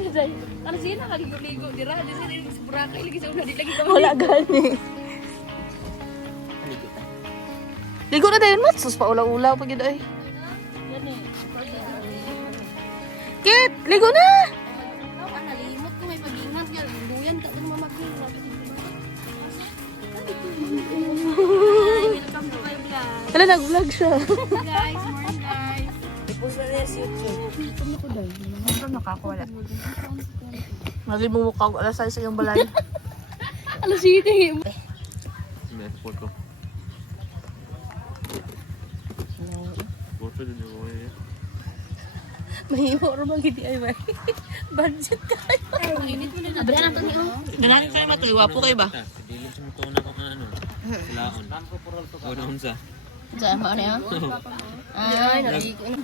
Ano sila kaligo-ligo dira di sila yung sa Boracay lagi sa una di lagi kami. Wala gani. Ligo na dayon mat, sus pa ulaw-ulaw pag yun ay. Yan eh. Kit, ligo na! Ako nalimot ko may pag-ingat nga duyan ta dun mamagin. Welcome to my vlog. Wala, nag-vlog siya. Guys, morning guys. Ipos na rin sa YouTube. Ano nakakawala? Malimumukha ko alas sa iyong balay. Alas siti. May photo. Photo din yung mga Mahimo ro bang DIY. Budget kayo. Init mo na. Abra na to ni oh. Ganahan kayo matoy, wapo kayo ba? Dilin sa mga na ko ano. Silaon. O na unsa. Diyan mo ano yan? Ay, naligo na.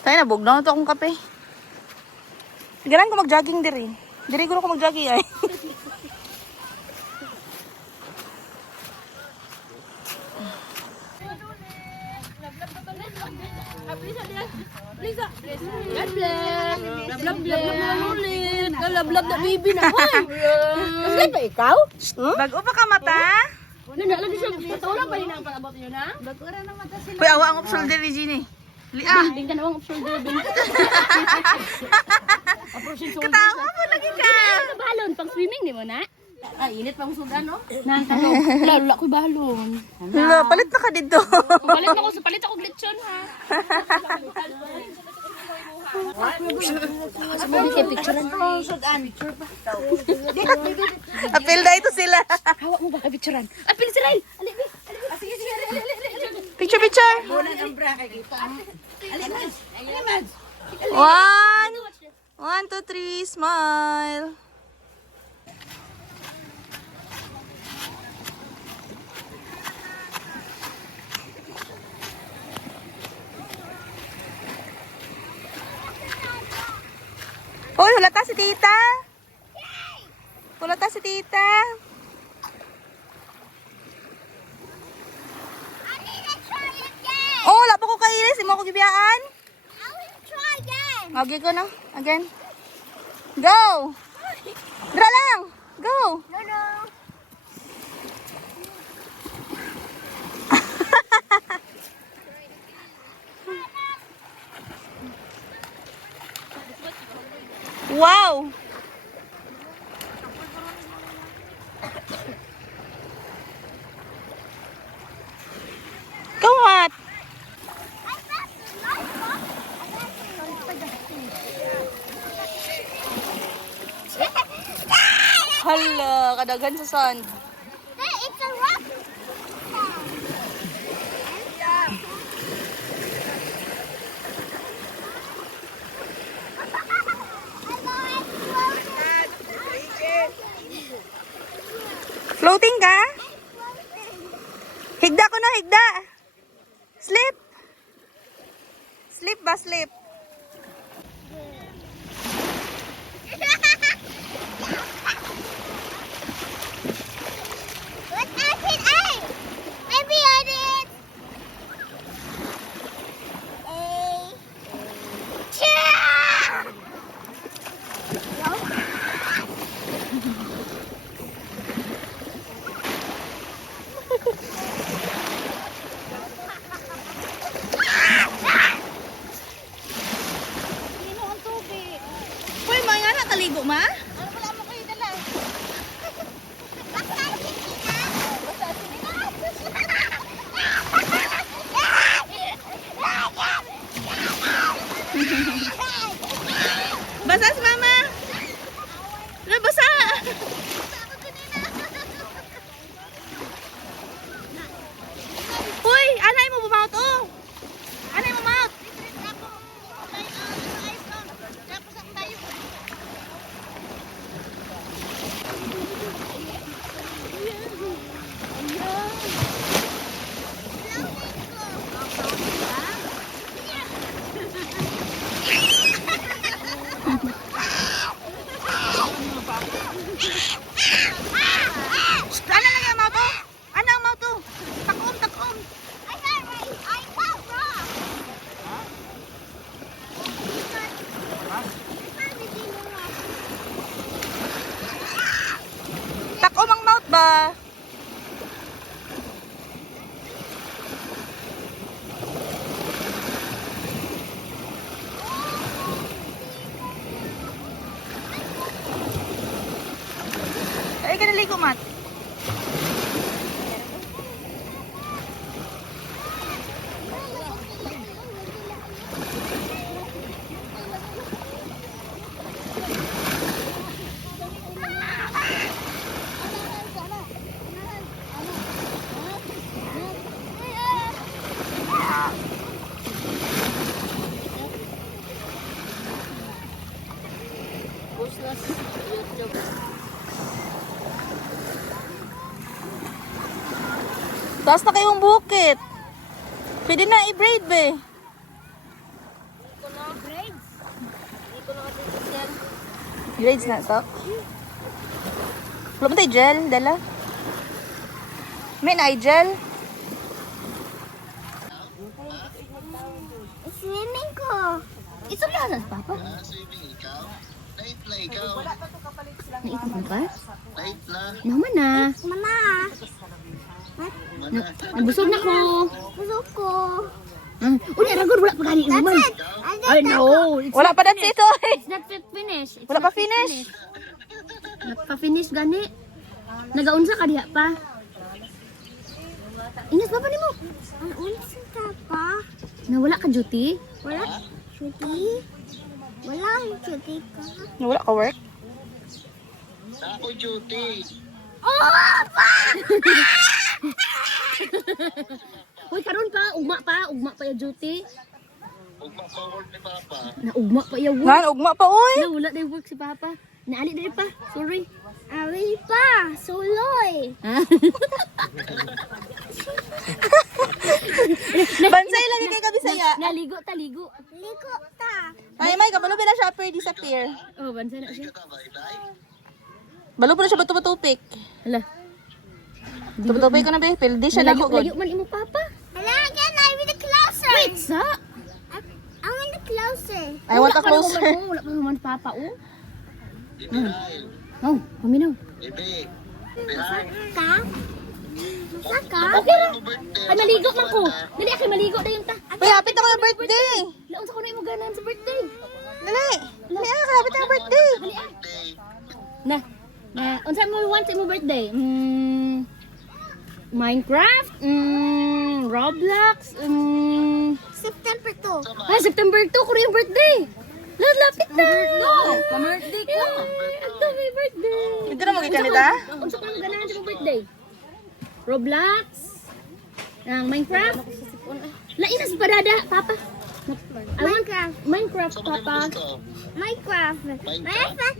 Tayo na, bugnaw na to akong kape. Ganan ko mag-jogging diri. Diri ko na ko mag-jogging ay. Lablab na bibi na. Kasi pa ikaw? Bago pa ka mata? Nalagi siya. Patula pa rin ang palabot niyo na? Uy, awa ang optional diri, Gini. Lia! Hindi ka nawang shoulder bin. Katawa mo lagi ka! Sa balon, pang swimming di mo na? Ay, init pang sudan, no? Nantalo. Lalo ko balon. Hala, palit na ka dito. Palit ako glitchon, ha? Sabi kay picturean pa. Apil na ito sila. Hawak mo ba kay picturean? Apil si Ray! Ali, ali. Sige, sige, ali. Picture, picture. One. 1, 2, 3, smile. Hoy, hulata si tita. Hulata si tita. Oh, wala pa ko kailis. Imo ko gibiyaan. Okay ko na. Again. Go! Dra lang! Go! Wow! Go what? Hala, kadaghan sa sand. It's a rock. Floating ka? Higda ko na, higda. Slip. Slip ba, slip? Maybe I did. Uy, mga nakaligo Ano lang yung mauto? Ano ang mauto? Takom, takom. I got rock. Takom ang mouth ba? Ay, ka naligo, Mat. Taas na kayong bukit. Pwede na i-braid, be. Braids na to. Wala mo tayo gel, dala. May na gel. Swimming ko. Ito lang sa papa. Naikot mo ka? Mama na. Mama. Nabusog na ko. Busog ko. Unya, ragod, wala pa gani naman. Ay, no. It's Wala pa dati ito. It's not yet finished. It's Wala not pa finish. Nagpa-finish gani. Nagaunsa ka diha pa. Ingat pa ni mo. Ang ulit ka pa. Nawala ka duty. Wala. Cutie. Walang cutie ka. Wala ka work. Oh, pa! Hoy, karon pa, ugma pa yung duty. Ugma pa work ni Papa. Na ugma pa yung work. Nan, ugma pa, oy. Na wala na yung work si Papa. Naali na rin pa. Sorry. Awil pa. Suloy. Bansay lang yung kay Kabisaya. Naligo. Liko ta. Ay, may kabalo ba na siya per disappear. Oh, bansa na siya. Balo pa na siya batupik. Hala. Batupik ka na, be. Pero di siya Layo nagugod. man imo Papa. Hala, again, I want the closer. Wait, sa? I want the closer. I want a closer. Wala pa naman Papa, oh. Oh, paminaw. Ka? Saka? Okay ra. Ay, maligo man ko. Dali, ako maligo na yung ta. Uy, hapit ako ng birthday. Laon sa ko na imo ganan sa birthday. Dali. Dali, hapit ako ng birthday. Dali ah. Na, unsa mo want sa imo birthday? Minecraft, Roblox, September 2. September 2 ko rin yung birthday. Lapit na. Pa-birthday ko. Ito may birthday. Ito na magikan nita. Unsa ko lang ganahan sa imo birthday? Roblox, Minecraft. Lainas pa dada, Papa. Minecraft. Minecraft, Papa. Minecraft. Minecraft.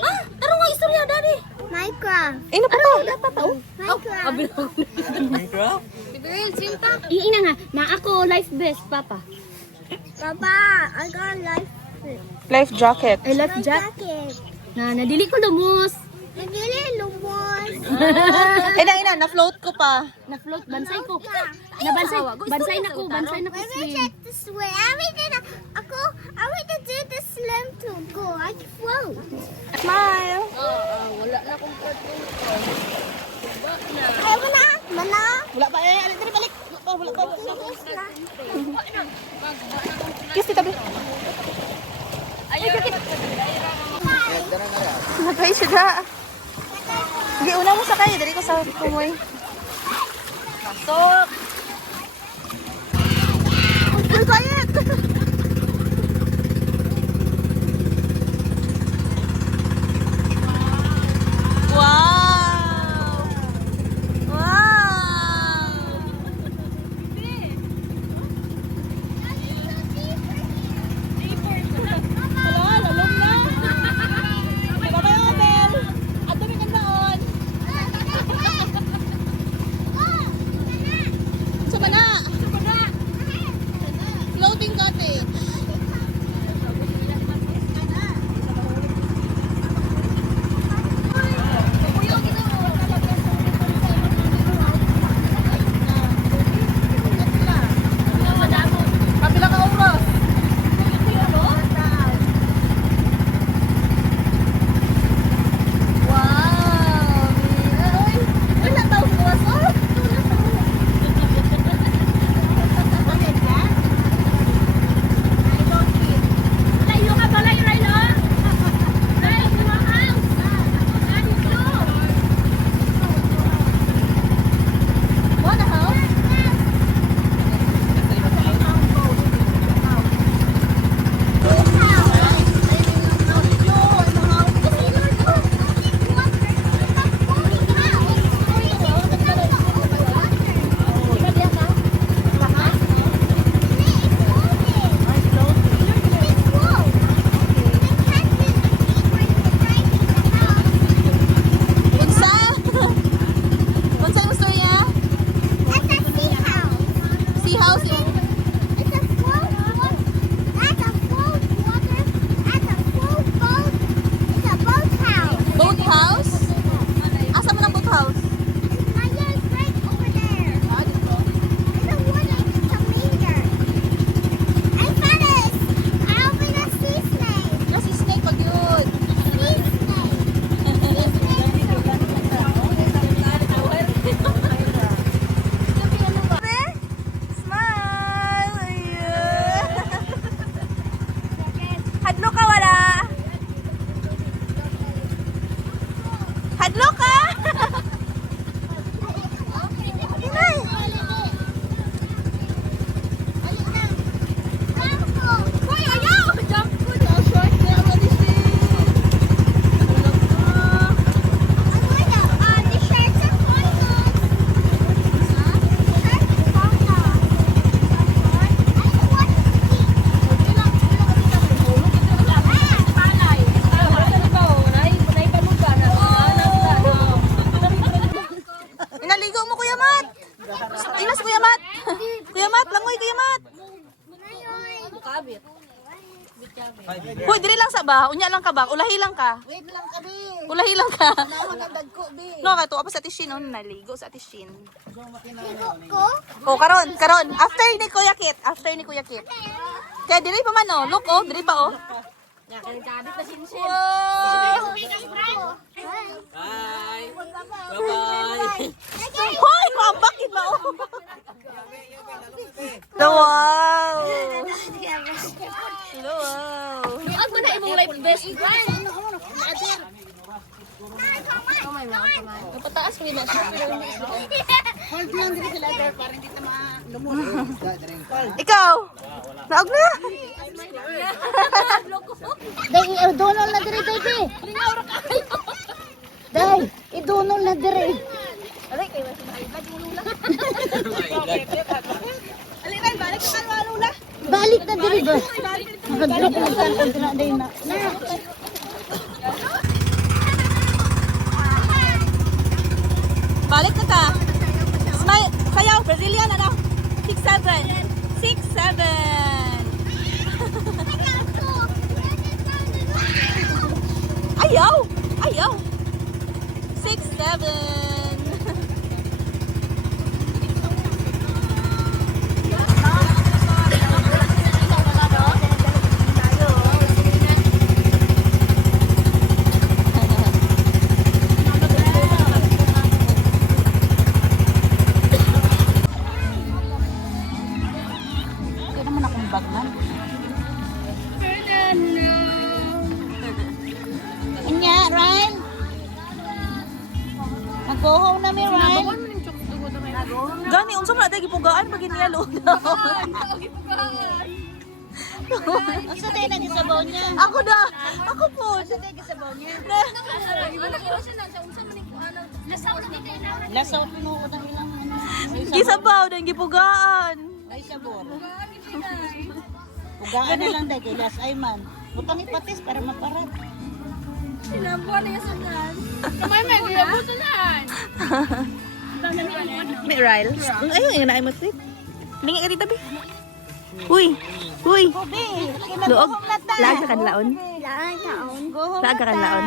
Ah, taro nga istorya dadi. Minecraft. Ino pa to. Wala Papa, oh. Minecraft. Iina nga, na ako life best, Papa. Papa, I got a life Life jacket. I life jacket. jacket. Na nadili ko lumos. Nagili lumos. Ina, na-float ko pa. Na float bansay ko. Na bansay na ko When we swim. check the swim, I want to do the swim to go. I can float. Smile. Ay, mana? Wala pa eh. Alit na balik. Wala pa. Kiss tita, be. Nagkay siya da. Sige, una mo sakay. Dari ko sa kumoy. Pasok. Uy, quiet. Wow. Wow. Hala, lalong na. Bye-bye, Abel. Hoy, diri lang sa ba? Unya lang ka ba? Ulahi lang ka. Wait lang kami. Ulahi lang ka. Ako na dagko, be. No, kato apa sa Tishin, naligo sa Tishin. Ko? Oh, karon. After ni Kuya Kit. Kaya diri pa man oh. Look oh, diri pa oh. Wow! Bye! Bye-bye! Hoy, maambakin ba oh. Wow! Wow! Ang mo na imong life best friend. Napataas ko yun na siya. Hold lang dito sila there para hindi ta lumulog. Ikaw! Naog na! Dahil idunol na dire, baby. Dahil idunol na dire. Balik na dire ba? Nag-drop na sa na day na. Balik na ka! Smile! Sayaw! Brazilian ano? 6-7! 6-7! Ayaw! Ayaw! 6-7! Kaya naman akong bag na. Anya, Ryan? Mag-go home na mi, Ryan. Gani, unsa man natin gipugaan pag iniyalo. Asa tayo nag-isabaw niya? Ako na! Ako po! Asa tayo nag-isabaw niya? Lasaw mo ko ng ilang ano. Gisabaw na gipugaan. Ay, sabor. Ugaan na lang dahil kay Las Ayman. Butang ipatis para maparat. May Riles? Ayun, yung naay mo trip. Lingi ka dito, be. Uy! Uy! Luog. Laga ka laon. Go home Laga ka laon.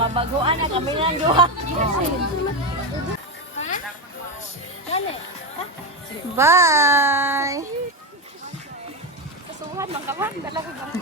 Mabaguan na kami ng duha. Bye! Kasuhan, mangkawan. Dala ko bang